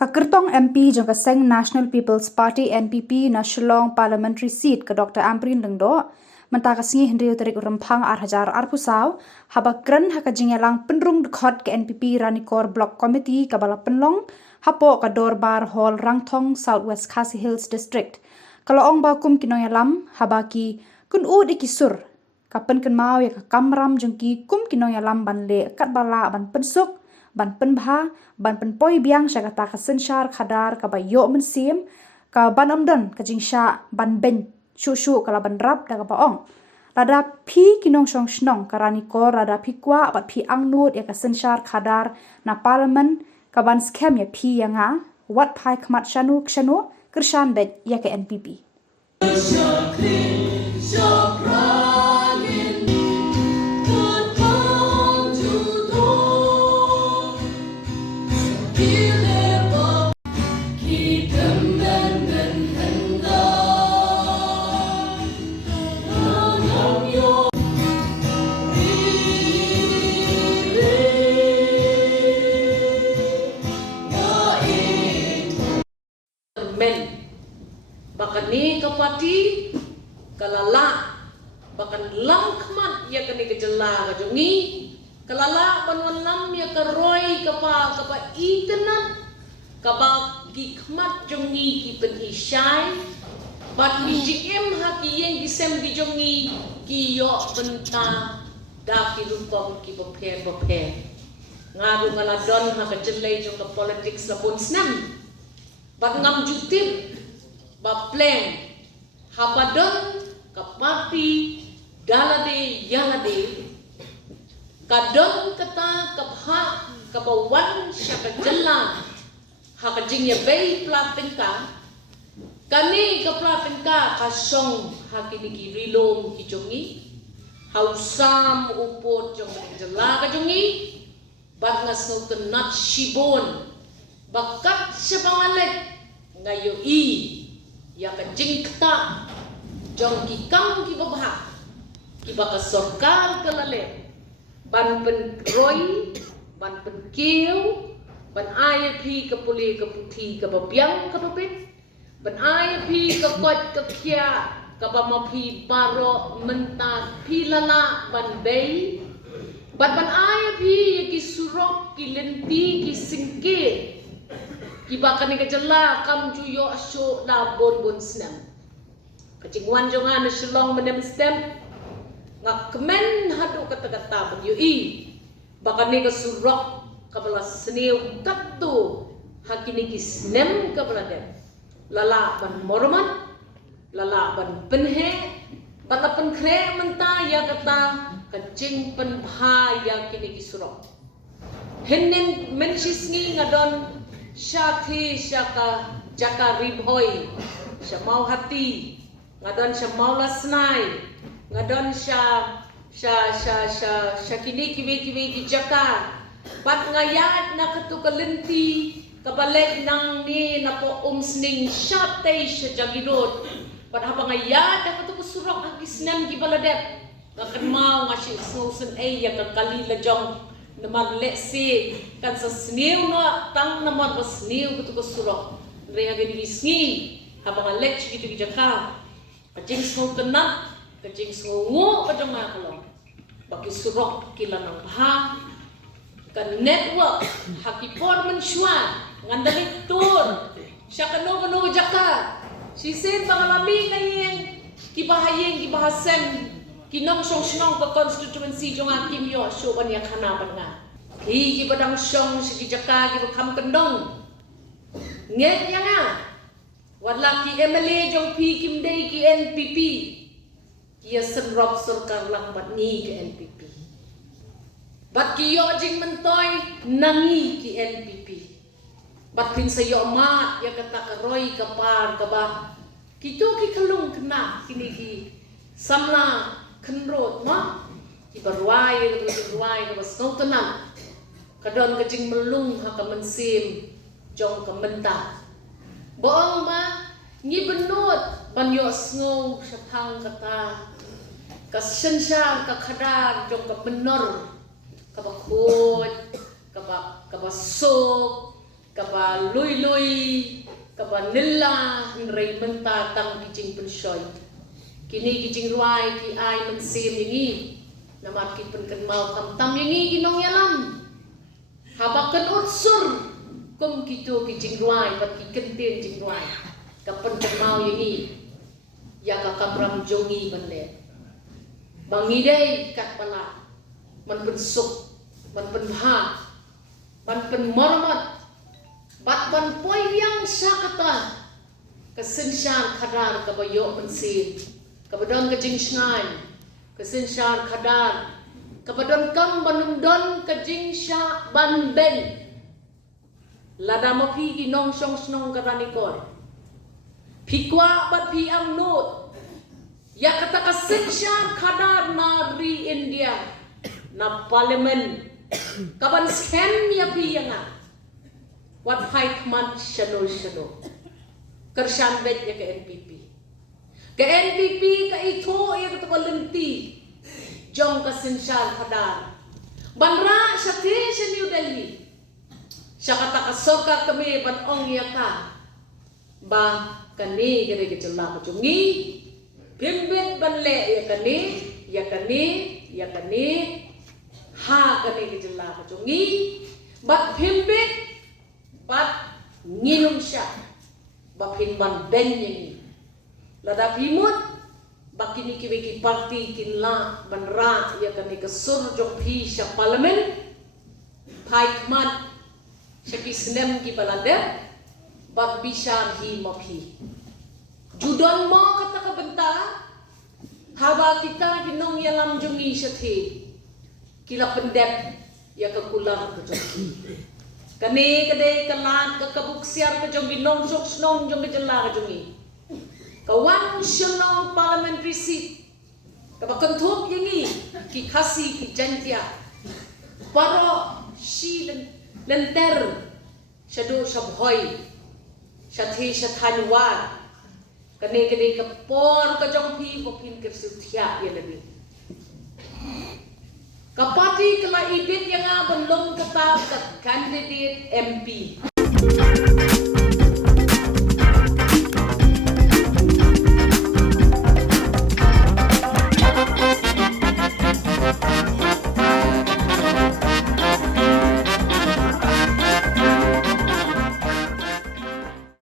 Kakirtong MP jong kaseng National People's Party NPP na Shillong Parliamentary Seat ke Dr. Amrin Lengdo mentah kasingi hendri utarik urempang arhajar arpusau habakran hakajingelang penrung dekhot ke NPP Ranikor Block Committee kabala penlong hapo ka Dorbar Hall Rangthong Southwest Khasi Hills District kalau ong bakum kinoyalam habaki kun ud ikisur kapen ken mau ya ka kamram jengki kum kinoyalam ban le kat bala ban pensuk ban penbha ban penpoi biang sya kata kasensyar khadar ka bayo mensim ka ban amdan ka jingsha ban ben shu kala ban rap da ka paong lada phi kinong shong shnong karani ko lada phi kwa bat phi angnut ya kasensyar khadar na parliament ka ban scam ya phi yanga wat phai khmat shanu kershan bet ya ke NPP Bakan ni kapati kalala bakan lam khmat ya kani kejela kajongi kalala banwan lam ya karoi kapa internet kapa ki khmat jongi ki pen isyai bat ni jim ha ki yang disem ki jongi ki yo benta da ki rupam ki bophe ngaru ngaladon ha kejelai jong ke politics labun snam bat ngam jutip ba plan habadon ka parti dalade yalade kadon kata kabha kabawan syaka jella ha kajingya bay platenka kani ka platenka kasong ha kiniki rilom kijongi hausam upot jong jella kajongi bat ngasno tenat shibon bakat sebangalek ngayo ya ka jingkta jong ki kam ki babha ki baka sarkar kalale ban pen roi ban pen kieu ban IAP ka puli ka puthi ka babyang ka papit ban IAP ka kot ka kya ka ba mapi baro menta pilala ban bay ban IAP ki surok ki lenti ki singkit Kiba kani kajala kam juyo asyo na bon snam. Kacingwan jongan na Shillong menem stem. Nga kemen hadu kata-kata ban yui. Baka ni kasurok kabala seniw katto hakini kisnem kabala dem. Lala ban morman, lala ban penhe, bata penkre mentaya kata kacing penbhaya kini kisurok. Henin mensisngi ngadon Syati syaka jaka ribhoi sya mau hati ngadon sya mau lasnai ngadon sya kini kiwi jaka bat ngayat na katu kalenti kabalik nang ni na po umsning syate sya jagirot bat haba ngayat na katu kusurok agisnem gibaladep ngakan mau ngasih susun ya kakali lajong namar leksi kan sa sniw no tang namar bas sniw kutu ko surok reha gani gisngi habang lek gitu jaka kajing sno tenat kajing sno ngo kajang makalong baki surok kila nang bah kan network hakipor mensyuan ngandalik tur siya kano jaka si sen pangalami kayeng kibahasem kinong song ka constituency jong akim yo so ban ya khana ban nga ki badang song si jaka ki kham kendong nget ya nga wala ki MLA jong pi kim dei ki NPP ki senrop sarkar lang bat ni ki NPP bat ki yo jing mentoy nangi ki NPP bat pin sa yo ma ya kata karoi kapar kaba kito ki kalung kena kini ki samla kenrot ma ibarwai ka basno tenang kadon kajing melung ha ka mensim jong ka menta boong ma ngi benut banyo snow sa phang kata ka sensya ka khadar jong ka benor ka bakut ka basok kapa lui kapa nilla rei menta tang kijing pensoi kini kijing ruai ki ai mensim ini namat ki penken mau kam tam ini ginong yalam habakan unsur kum kitu kijing ruai bat ki kenten jing ruai kapen mau ini ya kakam jongi bende bangi dei kat pala man pensuk man penha man penmormat bat ban poi yang sakata kesensyar kadar kabayo pensin kabadon kejing snai kesensyar kadar kabadon kam banundon kejing sya ban ben lada mapi ginong song snong karanikor pikwa bat pi amnut ya kata kesensyar kadar na ri India na parlimen kaban sken ya pi yang wat fight month shano kersan bet ya ke NPP ka ito ya kata balenti jong kesensyal kadar banra syati sa New Delhi siya kata kasoka kami ban ong ya ka ba kani gere gejala kujungi bimbit banle ya kani ha kani gejala kujungi bat bimbit bat nginum siya bakin ban ben ini lada pimut bakini kibeki parti kinla banra ya kani kesur jong pi siya parlimen paikmat siya kisnem ki balade bat bishar hi mapi judon mo kata kabenta haba kita ginong yalam jungi siya thi kila pendep ya kakulang kejong kani kadai kalan kakabuk siar ke jong ginong sok snong jong kejela ke jongi kawan shalong parliamentary seat kabakantup yangi ki khasi ki jantia paro shi lenter shado shabhoi shathi shathanwar kani kadai kapor ke jong pi popin ke suthya ya nabi kapati kala ibit yang belum tetap candidate MP.